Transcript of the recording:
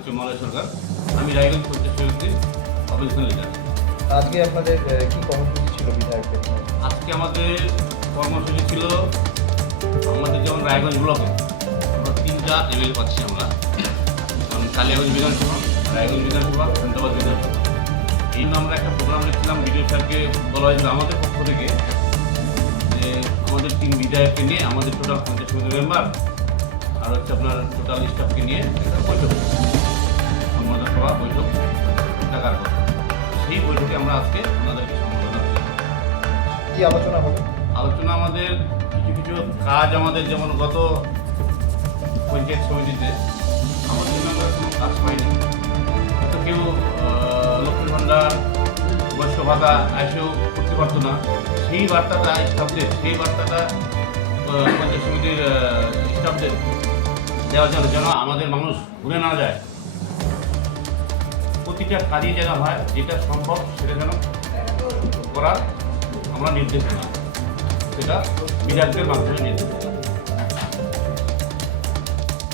হচ্ছে মলয় সরকার। আমি রায়গঞ্জ পঞ্চায়েত সমিতির অপোজিশন লিডার। আজকে আপনাদের কি কর্মসূচি ছিল বিধায়কদের? আজকে আমাদের কর্মসূচি ছিল, আমাদের যেমন রায়গঞ্জ ব্লকে আমরা 3টা এমএলএ পাচ্ছি আমরা, যেমন কালিয়াগঞ্জ বিধানসভা, রায়গঞ্জ বিধানসভা, ধন্যবাদ বিধানসভা। এই জন্য আমরা একটা প্রোগ্রাম লিখছিলাম, বিডিও স্যারকে বলা হয়েছিল আমাদের পক্ষ থেকে যে আমাদের 3 বিধায়ককে নিয়ে আমাদের টোটাল পঞ্চায়েত সমিতির মেম্বার আর হচ্ছে আপনার টোটাল স্টাফকে নিয়ে একটা বৈঠক, সম্বোধনা সভা বৈঠক ডাকার কথা। সেই বৈঠকে আমরা আজকে ওনাদেরকে সম্বোধনা করি। কি আলোচনা হবে? আলোচনা আমাদের কিছু কিছু কাজ, আমাদের যেমন গত পঞ্চায়েত সমিতিতে আমাদের আমরা কোনো কাজ পাইনি, হয়তো কেউ লক্ষ্মীর ভাণ্ডার, বয়স্ক ভাতা এসেও করতে পারতো না। সেই বার্তাটা স্টাফদের, সেই বার্তাটা পঞ্চায়েত সমিতির স্টাফদের দেওয়া যেন যেন আমাদের মানুষ ঘুরে না যায়। প্রতিটা কাজই যেন হয়, যেটা সম্ভব সেটা যেন করার আমরা নির্দেশ দিই, সেটা বিধায়কদের মাধ্যমে নির্দেশ দিই।